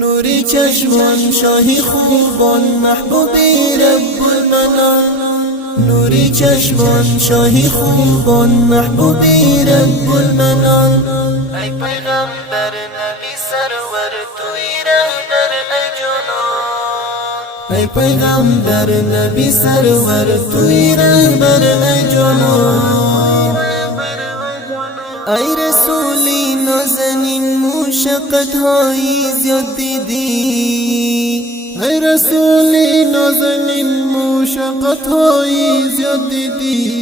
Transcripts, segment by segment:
نوری چشمان شاهی خوبان محبوبی رب المنان. نوری چشمان شاهی خوبان محبوبی رب المنان. ای پیغمبر نبی سرور توی رهبر ای جانان. ای پیغمبر نبی سرور توی رهبر ای جانان. ای رسولی نازنین مشقت هایی زیاد دیدی. ای رسولی نازنین مشقت هایی زیاد دیدی.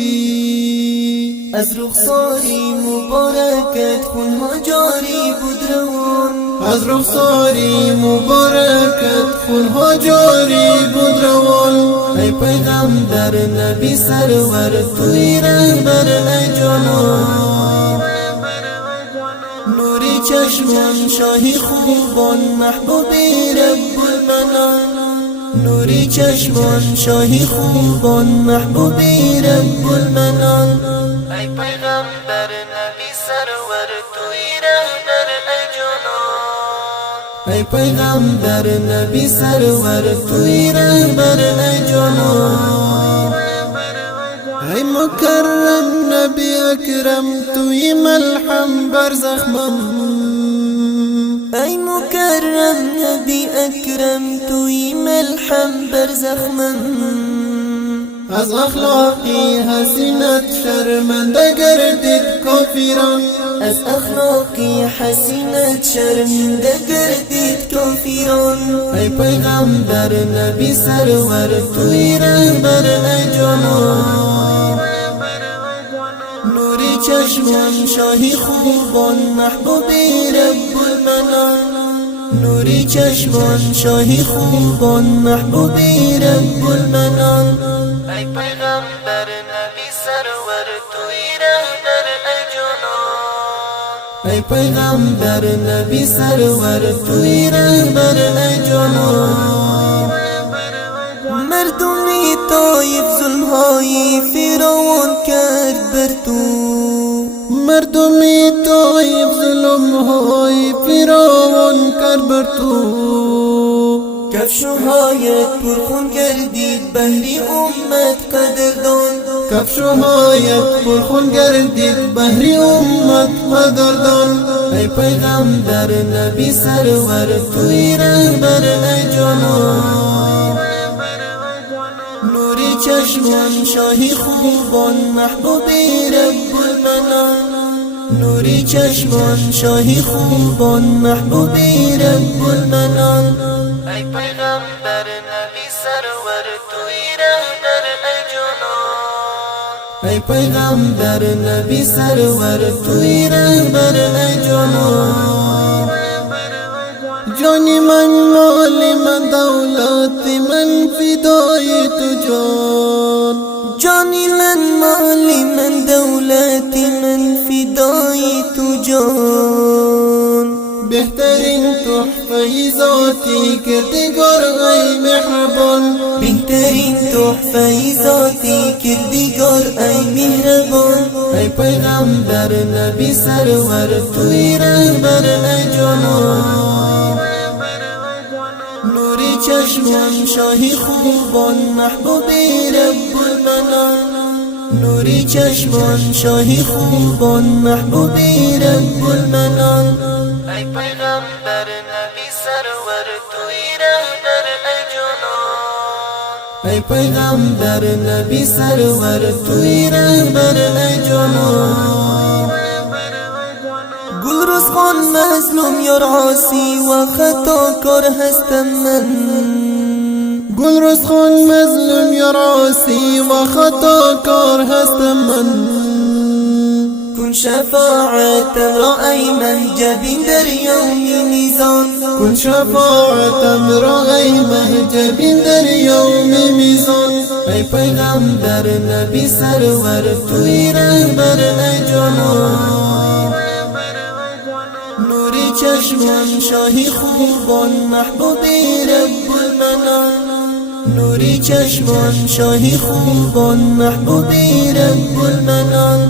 از رخساری مبارکت خونها جاری بود روان. از رخساری مبارکت خونها جاری بود روان. ای پیغمبر نبی سرور توی رهبر ای جانان. نوری چشمان شاهی خوبان محبوبی رب المنان. نوری چشمان شاهی خوبان محبوبی رب المنان. ای پیغمبر نبی سرور توی رهبر ای جانان. ای پیغمبر نبی سرور توی رهبر ای جانان. ای مکرم نبی اکرم توی ملحم بر زخمم. ای مکرم نبی اکرم توی ملحم بر زخمم. از اخلاقی حسینت شرمنده گردید کافران. از اخلاقی حسینت شرمنده گردید کافران. ای پیغمبر نبی سرور توی رهبر ای جانان. نوری چشمان شاهی خوبان محبوبی رب المنان. نوری چشمان شاهی خوبان محبوبی رب المنان. ای پیغمبر نبی سرور توی رهبر ای جانان. ای پیغمبر نبی سرور توی رهبر ای جانان. مردمی طایف ظلمهای فراوان کرد بر تو. مردمی طایف ظلمهای فراوان کرد بر تو. کفشوهایت پرخون گردید بحری امت قدردان. کفشوهایت پرخون گردید بحری امت قدردان. ای پیغمبر نبی سرور توی رهبر ای جانان. نوری چشمان شاهی خوبان محبوبی رب المنان. نوری چشمان شاهی خوبان محبوبی رب المنان. ای پیغمبر نبی سرور توی رهبر ای جانان. ای پیغمبر نبی سرور توی رهبر ای جانان. جانی من مالی من دولتی من فدای تو جان. جانی من مالی من دولتی من فدای تو جان. بهترین تحفه ذاتی کردگار ای مهربان. بهترین تحفه ذاتی کردگار ای مهربان. ای پیغمبر نبی سرور توی رهبر ای جانان. نوری چشمان شاهی خوبان محبوبی رب المنان. نوری چشمان شاهی خوبان محبوبی رب المنان. ای پیغمبر نبی سرور توی رهبر ای جانان. ای پیغمبر نبی سرور توی رهبر ای جانان. گل رزخان مظلوم یار عاصی و خطاکار هستم من. گل رزخان مظلوم یار عاصی و خطاکار هستم من. کن شفاعتم را ای مهجبین در یوم میزان. کن شفاعتم را ای مهجبین در یوم میزان. ای پیغمبر نبی سرور توی رهبر ای جانان. نوری چشمان شاهی خوبان محبوبی رب المنان. نوری چشمان شاهی خوبان محبوبی رب المنان.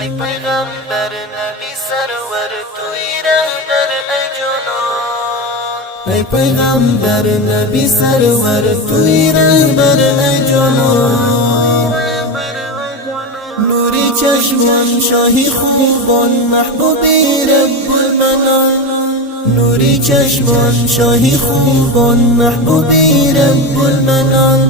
ای پیغمبر نبی سرور توی رهبر ای جانان. ای پیغمبر نبی سرور توی رهبر ای جانان نوری چشمان شاهی خوبان محبوبی رب المنان نوری چشمان شاهی خوبان محبوبی رب المنان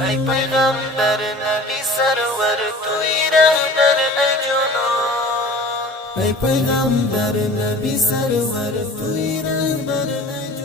ای پیغمبر نبی سرور توی رهبر ای جانان ای پیغمبر نبی سرور توی رهبر ای جانان